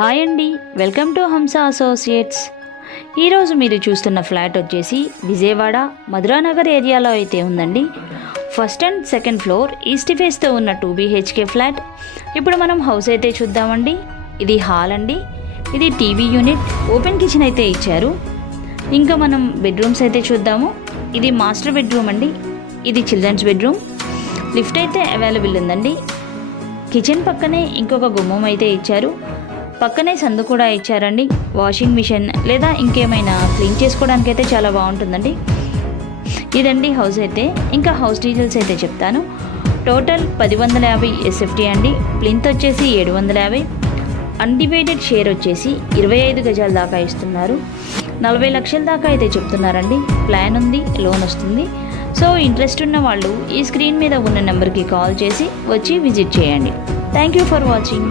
Hi అండి, welcome to హంస associates. ఈరోజు మీరు చూస్తున్న ఫ్లాట్ వచ్చేసి విజయవాడ మధురానగర్ ఏరియాలో అయితే ఉందండి. First and second floor east ఫేస్తో ఉన్న 2 BHK ఫ్లాట్. ఇప్పుడు మనం హౌస్ అయితే చూద్దామండి. ఇది హాల్ అండి. ఇది టీవీ యూనిట్, ఓపెన్ కిచెన్ అయితే ఇచ్చారు. ఇంకా మనం బెడ్రూమ్స్ అయితే చూద్దాము. ఇది మాస్టర్ బెడ్రూమ్ అండి. ఇది చిల్డ్రన్స్ బెడ్రూమ్. లిఫ్ట్ అయితే అవైలబుల్ ఉందండి. కిచెన్ పక్కనే ఇంకొక గుమ్మం అయితే ఇచ్చారు. పక్కనే సందు కూడా ఇచ్చారండి. వాషింగ్ మిషన్ లేదా ఇంకేమైనా క్లీన్ చేసుకోవడానికి అయితే చాలా బాగుంటుందండి. ఇదండి హౌస్ అయితే. ఇంకా హౌస్ డీటెయిల్స్ అయితే చెప్తాను. టోటల్ 1050 SFT అండి. ప్లింత్ వచ్చేసి 750. అన్డివైడెడ్ షేర్ వచ్చేసి 25 గజాల దాకా ఇస్తున్నారు. 40 లక్షల దాకా అయితే చెప్తున్నారండి. ప్లాన్ ఉంది, లోన్ వస్తుంది. సో ఇంట్రెస్ట్ ఉన్న వాళ్ళు ఈ స్క్రీన్ మీద ఉన్న నెంబర్కి కాల్ చేసి వచ్చి విజిట్ చేయండి. Thank you for watching.